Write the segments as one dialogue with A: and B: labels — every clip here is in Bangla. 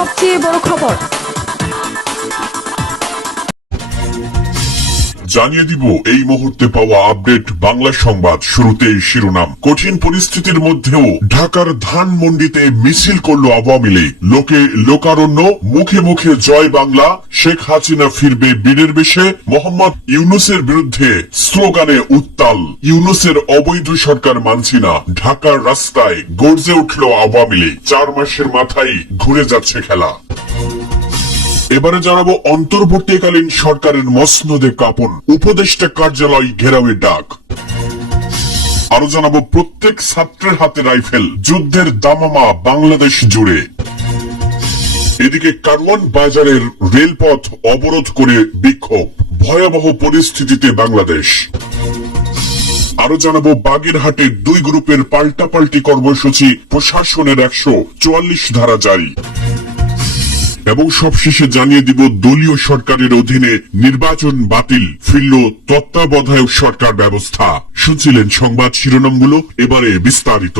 A: সবচেয়ে বড় খবর।
B: জানিয়ে দিব, এই মুহূর্তে পাওয়া আপডেট বাংলা সংবাদ শুরুতেই শিরোনাম। কঠিন পরিস্থিতির মধ্যেও ঢাকার ধানমন্ডিতে মিছিল করল আওয়ামী লীগ। লোকে লোকারণ্য, মুখে মুখে জয় বাংলা, শেখ হাসিনা ফিরবে বীরের বেশে, মোহাম্মদ ইউনুসের বিরুদ্ধে স্লোগানে উত্তাল। ইউনুসের অবৈধ সরকার মানছি না, ঢাকার রাস্তায় গর্জে উঠল আওয়ামী লীগ। চার মাসের মাথায় ঘুরে যাচ্ছে খেলা। এবারে জানাব অন্তর্বর্তীকালীন সরকারের মসনদে কাপন। উপদেষ্টা কার্যালয় ঘেরাওয়ের ডাক। আরও জানাব প্রত্যেক ছাত্রের হাতে রাইফেল। যুদ্ধের দামামা বাংলাদেশ জুড়ে। এদিকে কারওয়ান বাজারের রেলপথ অবরোধ করে বিক্ষোভ। ভয়াবহ পরিস্থিতিতে বাংলাদেশ। আরও জানাব বাগেরহাটে দুই গ্রুপের পাল্টাপাল্টি কর্মসূচি প্রশাসনের একশো চুয়াল্লিশ ধারা জারি। এবং সবশেষে জানিয়ে দিব, দলীয় সরকারের অধীনে নির্বাচন বাতিল। ফিরল তত্ত্বাবধায়ক সরকার ব্যবস্থা। শুনছিলেন সংবাদ শিরোনামগুলো, এবারে বিস্তারিত।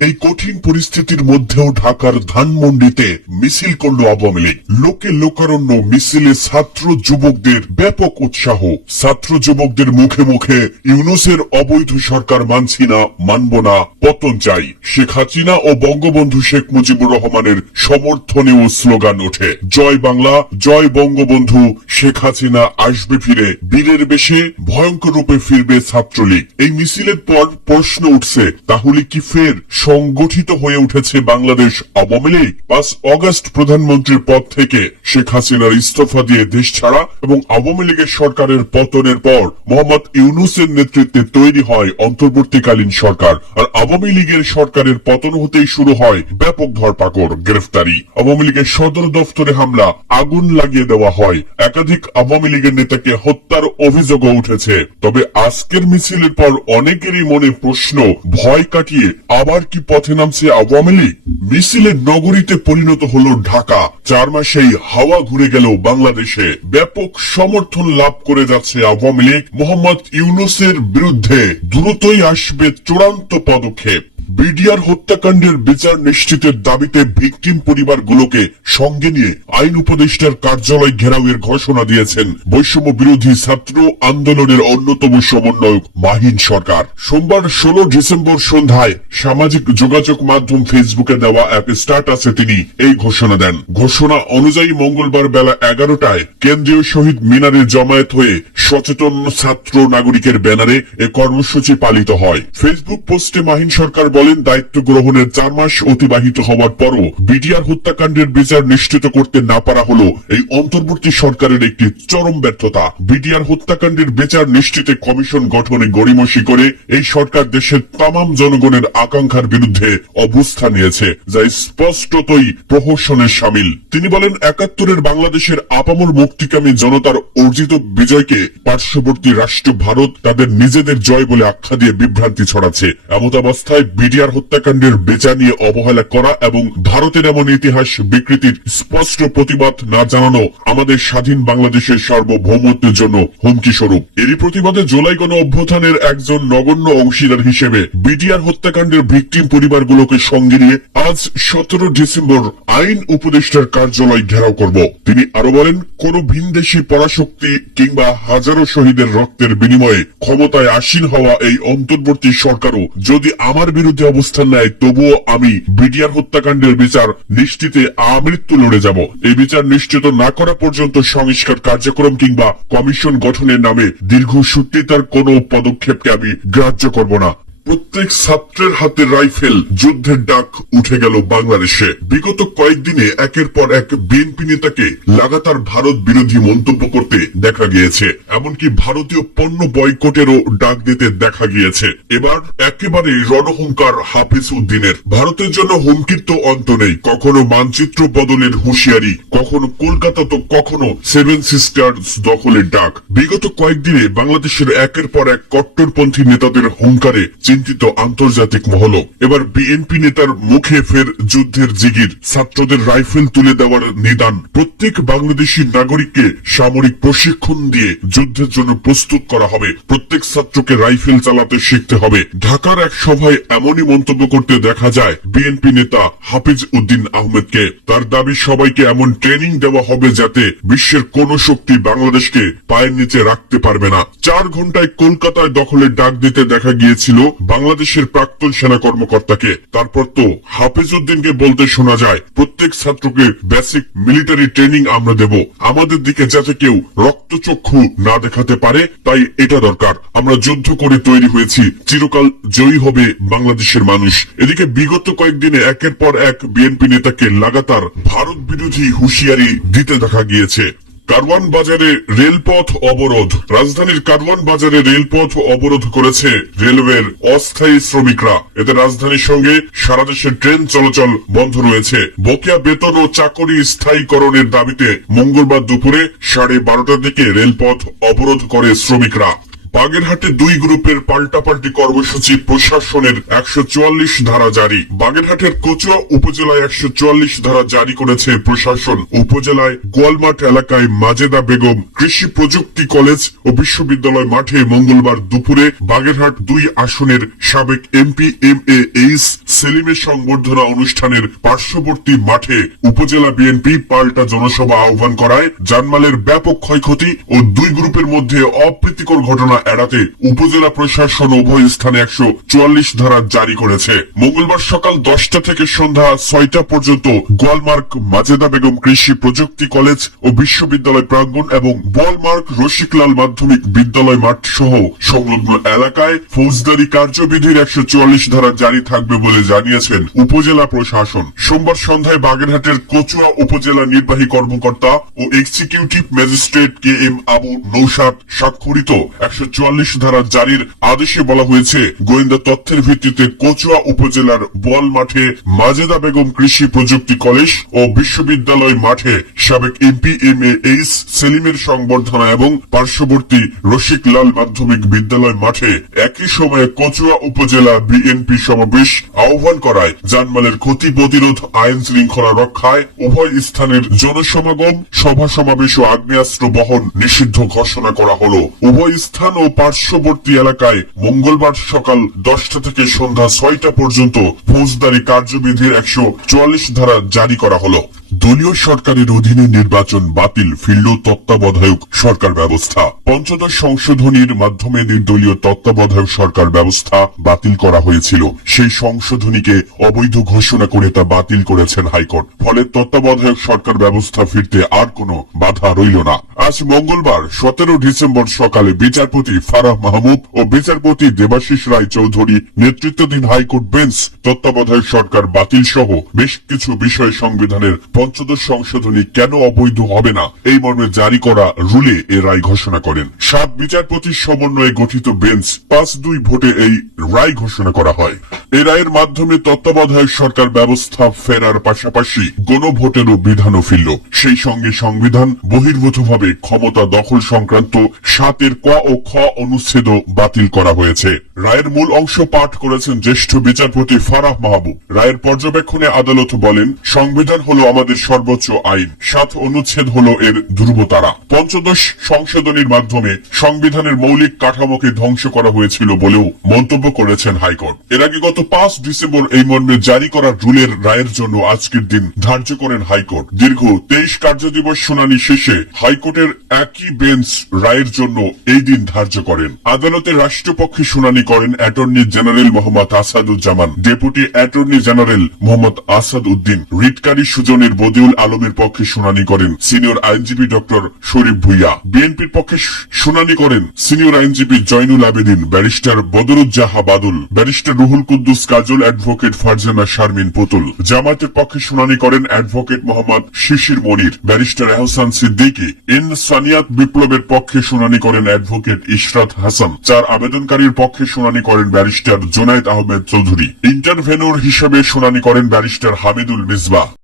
B: এই কঠিন পরিস্থিতির মধ্যেও ঢাকার ধানমন্ডিতে মিছিল করল আওয়ামী লীগ। লোকে লোকারণ্য মিছিলে ছাত্র যুবকদের ব্যাপক উৎসাহ। ছাত্র যুবকদের মুখে মুখে ইউনুসের অবৈধ সরকার মানছি না, মানব না, পতন চাই। শেখ হাসিনা ও বঙ্গবন্ধু শেখ মুজিবুর রহমানের সমর্থনেও স্লোগান ওঠে, জয় বাংলা, জয় বঙ্গবন্ধু, শেখ হাসিনা আসবে ফিরে, বীরের বেশে ভয়ঙ্কর রূপে ফিরবে ছাত্রলীগ। এই মিছিলের পর প্রশ্ন উঠছে, তাহলে কি ফের সংগঠিত হয়ে উঠেছে বাংলাদেশ আওয়ামী লীগ। পাঁচ অগস্ট প্রধানমন্ত্রীর পদ থেকে শেখ হাসিনার ইস্তফা দিয়ে দেশ ছাড়া এবং আওয়ামী লীগের সরকারের পতনের পর মোহাম্মদ ইউনুসের নেতৃত্বে তৈরি হয় অন্তর্বর্তীকালীন সরকার। আর আওয়ামী লীগের সরকারের পতন হতেই শুরু হয় ব্যাপক ধরপাকড়, গ্রেফতারি। আওয়ামী লীগের সদর দফতরে হামলা, আগুন লাগিয়ে দেওয়া হয়। একাধিক আওয়ামী লীগের নেতাকে হত্যার অভিযোগও উঠেছে। তবে আজকের মিছিলের পর অনেকেরই মনে প্রশ্ন, ভয় কাটিয়ে আবার কি পথে নামছে আওয়ামী লীগ। মিছিলের নগরীতে পরিণত হলো ঢাকা। চার মাসেই হাওয়া ঘুরে গেল বাংলাদেশে। ব্যাপক সমর্থন লাভ করে যাচ্ছে আওয়ামী লীগ। মোহাম্মদ ইউনুসের বিরুদ্ধে দ্রুতই আসবে চূড়ান্ত পদক্ষেপ। বিডিআর হত্যাকাণ্ডের বিচার নিশ্চিতের দাবিতে ভিকটিম পরিবারগুলোকে সঙ্গে নিয়ে আইন উপদেষ্টার কার্যালয় ঘেরাওয়ের ঘোষণা দিয়েছেন বৈষম্য বিরোধী ছাত্র আন্দোলনের অন্যতম সমন্বয়ক মাহিন সরকার। সোমবার ষোলো ডিসেম্বর সন্ধ্যায় সামাজিক যোগাযোগ মাধ্যম ফেসবুকে দেওয়া এক স্ট্যাটাসে তিনি এই ঘোষণা দেন। ঘোষণা অনুযায়ী মঙ্গলবার বেলা এগারোটায় কেন্দ্রীয় শহীদ মিনারে জমায়েত হয়ে সচেতন ছাত্র নাগরিকের ব্যানারে এ কর্মসূচি পালিত হয়। ফেসবুক পোস্টে মাহিন সরকার বলেন দায়িত্ব গ্রহণের চার মাস অতিবাহিত হওয়ার পরও বিডিআর হত্যাকাণ্ডের বিচার নিশ্চিত করতে না পারা হলো এই অন্তর্বর্তী সরকারের একটি চরম ব্যর্থতা। বিডিআর হত্যাকাণ্ডের বিচার নিশ্চিতে কমিশন গঠনে গড়িমসি করে এই সরকার দেশের তামাম জনগণের আকাঙ্ক্ষার বিরুদ্ধে অবস্থান নিয়েছে, যা স্পষ্টতই প্রহসনের সামিল। তিনি বলেন, একাত্তরের বাংলাদেশের আপামর মুক্তিকামী জনতার অর্জিত বিজয়কে পার্শ্ববর্তী রাষ্ট্র ভারত তাদের নিজেদের জয় বলে আখ্যা দিয়ে বিভ্রান্তি ছড়াচ্ছে। এমতাবস্থায় বিডিআর হত্যাকাণ্ডের বেচা নিয়ে অবহেলা করা এবং ভারতের এমন ইতিহাস বিকৃতির স্পষ্ট প্রতিবাদ না জানানো আমাদের স্বাধীন বাংলাদেশের সার্বভৌমত্বের জন্য হুমকি স্বরূপ। এরই প্রতিবাদে জুলাই গণ অভ্যুত্থানের একজন নগণ্য অংশীদার হিসেবে বিডিআর হত্যাকাণ্ডের ভিকটিম পরিবারগুলোকে সঙ্গে নিয়ে আজ সতেরো ডিসেম্বর আইন উপদেষ্টার কার্যালয় ঘেরাও করব। তিনি আরও বলেন, কোন ভিনদেশী পরাশক্তি কিংবা হাজারো শহীদের রক্তের বিনিময়ে ক্ষমতায় আসীন হওয়া এই অন্তর্বর্তী সরকারও যদি আমার বিরুদ্ধে অবস্থান নেয়, তবুও আমি বিডিআর হত্যাকাণ্ডের বিচার নিশ্চিতে আমৃত্যু লড়ে যাব। এই বিচার নিশ্চিত না করা পর্যন্ত সংস্কার কার্যক্রম কিংবা কমিশন গঠনের নামে দীর্ঘ সূত্রিতার কোন পদক্ষেপকে আমি গ্রাহ্য করব না। প্রত্যেক ছাত্রের হাতে রাইফেল, যুদ্ধের ডাক উঠে গেল বাংলাদেশে। বিগত কয়েকদিনে একের পর এক বিএনপি নেতাকে লাগাতার ভারত বিরোধী মন্তব্য করতে দেখা গিয়েছে। এমনকি ভারতীয় পণ্য বয়কটেরও ডাক দিতে দেখা গিয়েছে। এবার একেবারে রণহুঙ্কার হাফিজ উদ্দিনের। ভারতের জন্য হুমকির তো অন্ত নেই। কখনো মানচিত্র বদলের হুঁশিয়ারি, কখনো কলকাতা তো কখনো সেভেন সিস্টার্স দখলের ডাক। বিগত কয়েকদিনে বাংলাদেশের একের পর এক কট্টরপন্থী নেতাদের হুঙ্কারে চিন্তিত আন্তর্জাতিক মহল এবার বিএনপি নেতার মুখে ফের যুদ্ধের জিগির। ছাত্রদের রাইফেল তুলে দেওয়ার নিদান। প্রত্যেক বাংলাদেশী নাগরিককে সামরিক প্রশিক্ষণ দিয়ে যুদ্ধের জন্য প্রস্তুত করা হবে। প্রত্যেক ছাত্রকে রাইফেল চালাতে শিখতে হবে। ঢাকার এক সভায় এমনই মন্তব্য করতে দেখা যায়, বিএনপি নেতা হাফিজ উদ্দিন আহমেদকে। তার দাবি, সবাইকে এমন ট্রেনিং দেওয়া হবে যাতে বিশ্বের কোন শক্তি বাংলাদেশকে পায়ের নিচে রাখতে পারবে না। চার ঘন্টায় কলকাতায় দখলের ডাক দিতে দেখা গিয়েছিল বাংলাদেশের প্রাক্তন সেনা কর্মকর্তাকে। তারপর তো হাফিজ উদ্দিনকে বলতে শোনা যায়, প্রত্যেক ছাত্রকে বেসিক মিলিটারি ট্রেনিং আমরা দেব। আমাদের দিকে যাতে কেউ রক্তচক্ষু না দেখাতে পারে, তাই এটা দরকার। আমরা যুদ্ধ করে তৈরি হয়েছি, চিরকাল জয়ী হবে বাংলাদেশের মানুষ। এদিকে বিগত কয়েকদিনে একের পর এক বিএনপি নেতাকে লাগাতার ভারত বিরোধী হুঁশিয়ারি দিতে দেখা গিয়েছে। কারওয়ান বাজারে রেলপথ অবরোধ। রাজধানীর কারওয়ান বাজারে রেলপথ অবরোধ করেছে রেলওয়ের অস্থায়ী শ্রমিকরা। এতে রাজধানীর সঙ্গে সারা দেশে ট্রেন চলাচল বন্ধ রয়েছে। বকেয়া বেতন ও চাকরি স্থায়ীকরণের দাবিতে মঙ্গলবার দুপুরে সাড়ে বারোটার দিকে রেলপথ অবরোধ করে শ্রমিকরা। বাগেরহাটে দুই গ্রুপের পাল্টাপাল্টি কর্মসূচি প্রশাসনের একশো চুয়াল্লিশ ধারা জারি। বাগেরহাটের কচুয়া উপজেলায় একশো চুয়াল্লিশ ধারা জারি করেছে প্রশাসন। উপজেলায় গোয়ালমাঠ এলাকায় মাজেদা বেগম কৃষি প্রযুক্তি কলেজ ও বিশ্ববিদ্যালয় মাঠে মঙ্গলবার দুপুরে বাগেরহাট দুই আসনের সাবেক এমপি এম এ এইস সেলিমের সংবর্ধনা অনুষ্ঠানের পার্শ্ববর্তী মাঠে উপজেলা বিএনপি পাল্টা জনসভা আহ্বান করায় জানমালের ব্যাপক ক্ষয়ক্ষতি ও দুই গ্রুপের মধ্যে অপ্রীতিকর ঘটনা এড়াতে উপজেলা প্রশাসন উভয় স্থানে একশো চুয়াল্লিশ ধারা জারি করেছে। মঙ্গলবার সকাল দশটা থেকে সন্ধ্যা ছয়টা পর্যন্ত গোয়ালমার্ক মাজেদা বেগম কৃষি প্রযুক্তি কলেজ ও বিশ্ববিদ্যালয় প্রাঙ্গণ এবং বলমার্ক রসিকলাল মাধ্যমিক বিদ্যালয় মাঠ সহ সংলগ্ন এলাকায় ফৌজদারি কার্যবিধির একশো চুয়াল্লিশ ধারা জারি থাকবে বলে জানিয়েছেন উপজেলা প্রশাসন। সোমবার সন্ধ্যায় বাগেরহাটের কচুয়া উপজেলা নির্বাহী কর্মকর্তা ও executive magistrate K M Abu Noushad স্বাক্ষরিত একশো চুয়াল্লিশ ধারা জারির আদেশে বলা হয়েছে, গোয়েন্দা তথ্যের ভিত্তিতে কচুয়া উপজেলার বল মাঠে মাজেদা বেগম কৃষি প্রযুক্তি কলেজ ও বিশ্ববিদ্যালয় মাঠে সাবেক এমপি এম এ এইস সেলিমের সংবর্ধনা এবং পার্শ্ববর্তী রসিকলাল মাধ্যমিক বিদ্যালয় মাঠে একই সময়ে কচুয়া উপজেলা বিএনপি সমাবেশ আহ্বান করায়। জানমালের ক্ষতি প্রতিরোধ, আইন শৃঙ্খলা রক্ষায় উভয় স্থানের জনসমাগম, সভা সমাবেশ ও আগ্নেয়াস্ত্র বহন নিষিদ্ধ ঘোষণা করা হলো। উভয় স্থান ও পার্শ্ববর্তী এলাকায় মঙ্গলবার সকাল দশটা থেকে সন্ধ্যা ছয়টা পর্যন্ত ফৌজদারি কার্যবিধির একশো চুয়াল্লিশ ধারা জারি করা হলো। দলীয় সরকারের অধীনে নির্বাচন বাতিল, ফিরল তত্ত্বাবধায়ক সরকার ব্যবস্থা। পঞ্চদশ সংশোধনীর মাধ্যমে নির্দলীয় তত্ত্বাবধায়ক সরকার ব্যবস্থা বাতিল করা হয়েছিল। সেই সংশোধনীকে অবৈধ ঘোষণা করে তা বাতিল করেছেন হাইকোর্ট। ফলে তত্ত্বাবধায়ক সরকার ব্যবস্থা ফিরতে আর কোনো বাধা রইল না। আজ মঙ্গলবার, সতেরো ডিসেম্বর সকালে বিচারপতি ফারাহ মাহমুদ ও বিচারপতি দেবাশিস রায় চৌধুরী নেতৃত্বাধীন হাইকোর্ট বেঞ্চ তত্ত্বাবধায়ক সরকার বাতিল সহ বেশ কিছু বিষয় সংবিধানের পঞ্চদশ সংশোধনী কেন অবৈধ হবে না? এই মর্মে জারি করা রুলে এ রায় ঘোষণা করেন। সাত বিচারপতির সমন্বয়ে গঠিত বেঞ্চ পাঁচ দুই ভোটে এই রায় ঘোষণা করা হয়। এই রায়ের মাধ্যমে তত্ত্বাবধায়ক সরকার ব্যবস্থা ফেরার পাশাপাশি গণভোটেরও বিধানও ফিরল। সেই সঙ্গে সংবিধান বহির্ভূতভাবে ক্ষমতা দখল সংক্রান্ত সাতের ক ও খ অনুচ্ছেদ বাতিল করা হয়েছে। রায়ের মূল অংশ পাঠ করেছেন জ্যেষ্ঠ বিচারপতি ফারাহ মাহবুব। রায়ের পর্যবেক্ষণে আদালত বলেন, সংবিধান হলো আমাদের সর্বোচ্চ আইন। সাত অনুচ্ছেদ হলো এর ধ্রুবতারা। পঞ্চদশ সংশোধনীর মাধ্যমে সংবিধানের মৌলিক কাঠামোকে ধ্বংস করা হয়েছিল বলেও মন্তব্য করেছেন হাইকোর্ট। এর আগে গত পাঁচ ডিসেম্বর এই মর্মে জারি করা রুলের রায়ের জন্য আজকের দিন ধার্য করেন হাইকোর্ট। দীর্ঘ তেইশ কার্যদিবস শুনানি শেষে হাইকোর্টের একই বেঞ্চ রায়ের জন্য এই দিন ধার্য করেন। আদালতে রাষ্ট্রপক্ষে শুনানি করেন attorney general Mohammad Asaduzzaman, deputy attorney general Mohammad Asad Uddin রিটকারী সুজনের বদিউল আলমের পক্ষে শুনানি করেন সিনিয়র আইনজীবী ডক্টর শরীফ ভুইয়া। বিএনপির পক্ষে শুনানি করেন সিনিয়র আইনজীবী Zainul Abedin, barrister Badruzzaha Badul, barrister Ruhul Quddus Kajal, advocate Farzana Sharmin Putul. জামায়াতের পক্ষে শুনানি করেন advocate Mohammad Shishir Monir, barrister Ehsan Siddiqui. N Saniat বিপ্লবের পক্ষে শুনানি করেন অ্যাডভোকেট ইশরাত হাসান। চার আবেদনকারীর পক্ষে শুনানি করেন ব্যারিস্টার জোনায়েদ আহমেদ চৌধুরী। ইন্টারভেনর হিসেবে শুনানি করেন ব্যারিস্টার হামিদুল মিসবাহ।